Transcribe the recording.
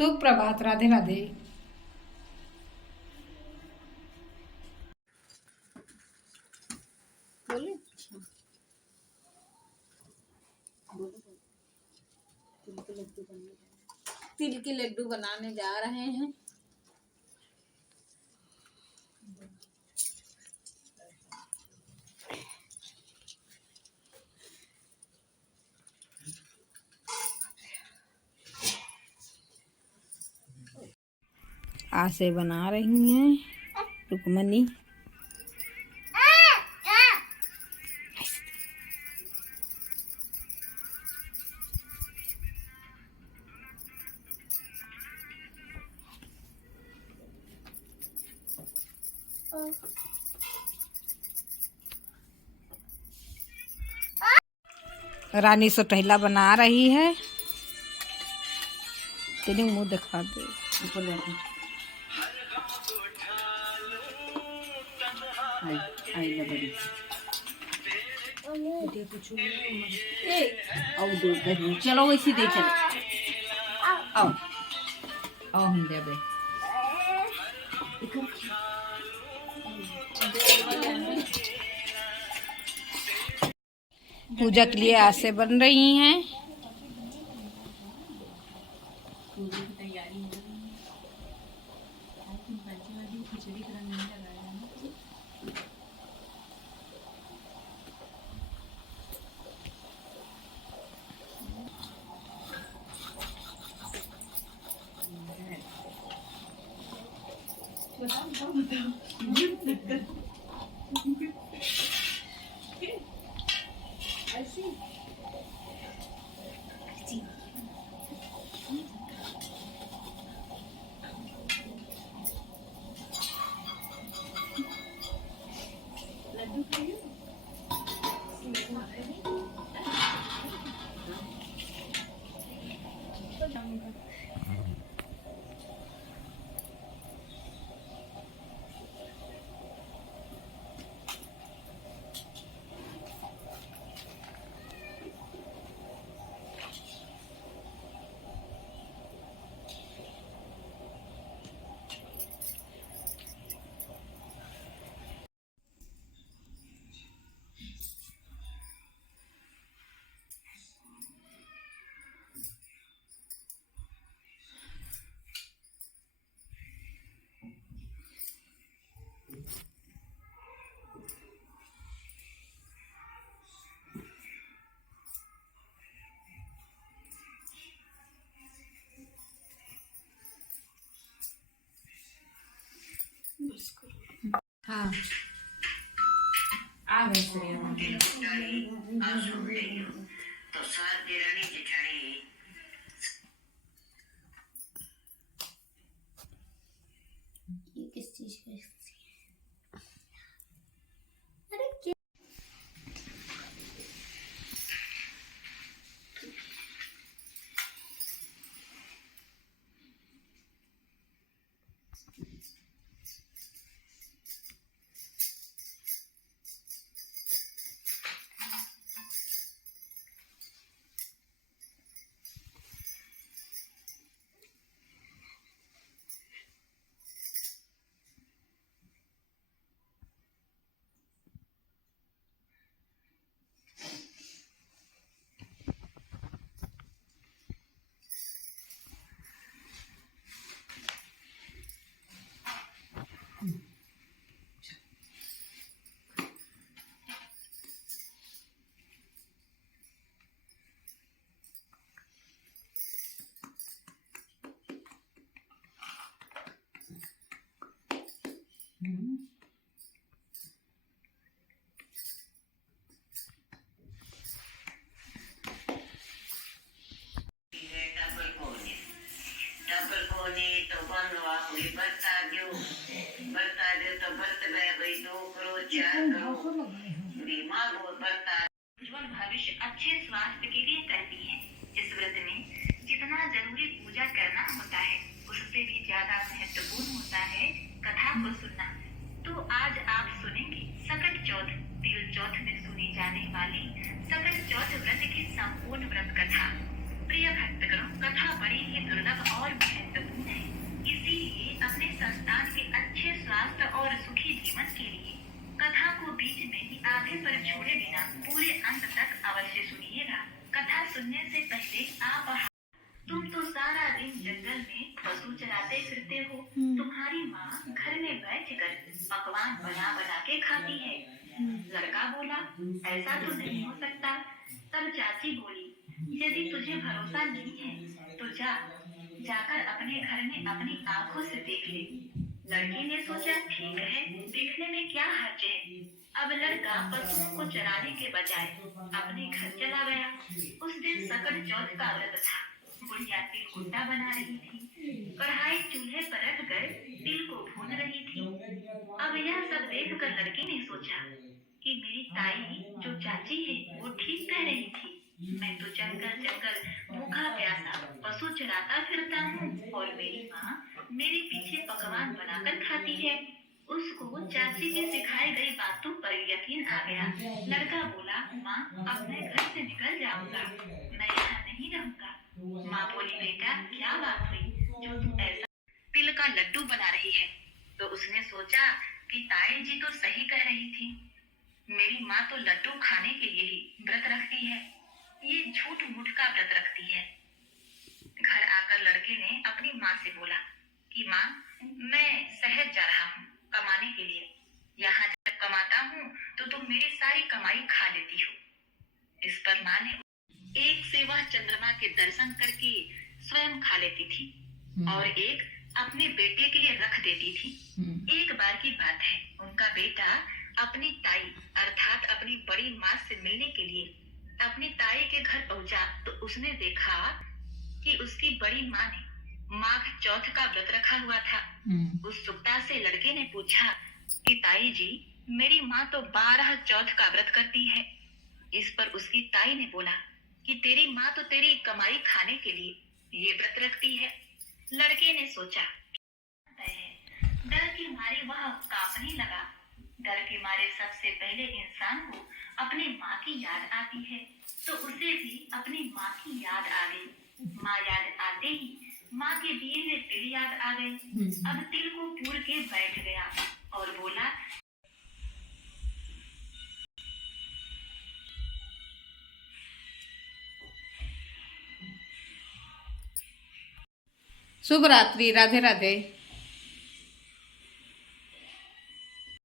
सुप्रभात, राधे राधे। बोले तिल के लड्डू बनाने जा रहे हैं। आज से बना रही हैं रुकमनी। रानी सोटहिला बना रही है। तेरे मुंह दिखा दे। चलो वैसे दे चले आओ आओ हम दे बे पूजा के लिए आज से बन रही हैं। हाँ आ गई तो साथ देरानी जेठानी ये किस चीज का तो बनवा कोई बता दो तो बरत गए भाई 2 करो 4 करो बीमा को बता उज्जवल भविष्य अच्छे स्वास्थ्य के लिए करती है। इस व्रत में जितना जरूरी पूजा करना होता है उससे भी ज्यादा महत्वपूर्ण होता है कथा को सुनना। तो आज आप सुनेंगे सकट चौथ तिल चौथ में सुनी जाने वाली सकट चौथ व्रत की संपूर्ण व्रत कथा। प्रिय भक्तगणों, कथा बड़ी ही दुर्लभ और महत्वपूर्ण है। इसीलिए अपने संतान के अच्छे स्वास्थ्य और सुखी जीवन के लिए कथा को बीच में ही आधे पर छोड़े बिना पूरे अंत तक अवश्य सुनिएगा। कथा सुनने से पहले आप तुम तो सारा दिन जंगल में पशु चराते फिरते हो। तुम्हारी माँ घर में बैठकर पकवान बना बना के खाती है। लड़का बोला, ऐसा तो नहीं हो सकता। तब चाची बोली, यदि तुझे भरोसा नहीं है तो जाकर अपने घर में अपनी आंखों से देख ले। लड़की ने सोचा, ठीक है, देखने में क्या हर्ज है। अब लड़का पशुओं को चराने के बजाय अपने घर चला गया। उस दिन सकट चौथ का व्रत था। बुढ़िया तिल कुट्टा बना रही थी। कढ़ाई चूल्हे पर रखकर तिल को भून रही थी। अब यह सब देखकर लड़के ने सोचा कि मेरी ताई जो चाची है वो ठीक कह रही थी। मैं तो जंगल जंगल भूखा प्यासा पशु चराता फिरता हूँ और मेरी माँ मेरे पीछे पकवान बनाकर खाती है। उसको चाची की सिखाई गई बातों पर यकीन आ गया। लड़का बोला, माँ अब मैं घर से निकल जाऊंगा, मैं यहाँ नहीं रहूंगा। माँ बोली, बेटा क्या बात हुई जो तू ऐसा तिल का लड्डू बना रही है? तो उसने सोचा कि ताई जी तो सही कह रही थी। मेरी माँ तो लड्डू खाने के लिए ही व्रत रखती है। ये झूठ मूठ का व्रत रखती है। घर आकर लड़के ने अपनी माँ से बोला कि माँ, मैं शहर जा रहा हूँ कमाने के लिए। यहाँ जब कमाता हूँ तो तुम मेरी सारी कमाई खा लेती हो। इस पर माँ ने एक से वह चंद्रमा के दर्शन करके स्वयं खा लेती थी और एक अपने बेटे के लिए रख देती थी। एक बार की बात है, उनका बेटा अपनी ताई अर्थात अपनी बड़ी माँ से मिलने के लिए अपनी ताई के घर पहुंचा तो उसने देखा कि उसकी बड़ी माँ ने माघ चौथ का व्रत रखा हुआ था। उत्सुकता से लड़के ने पूछा कि ताई जी, मेरी माँ तो 12 चौथ का व्रत करती है। इस पर उसकी ताई ने बोला कि तेरी माँ तो तेरी कमाई खाने के लिए ये व्रत रखती है। लड़के ने सोचा, डर के मारे वह कांपने लगा। डर के मारे सबसे पहले इंसान को अपनी माँ की याद आती है, तो उसे भी अपनी माँ की याद आ गई। माँ याद आते ही माँ के दिए हुए तिल याद आ गए। अब तिल को पूर के बैठ गया और बोला, शुभ रात्रि, राधे राधे।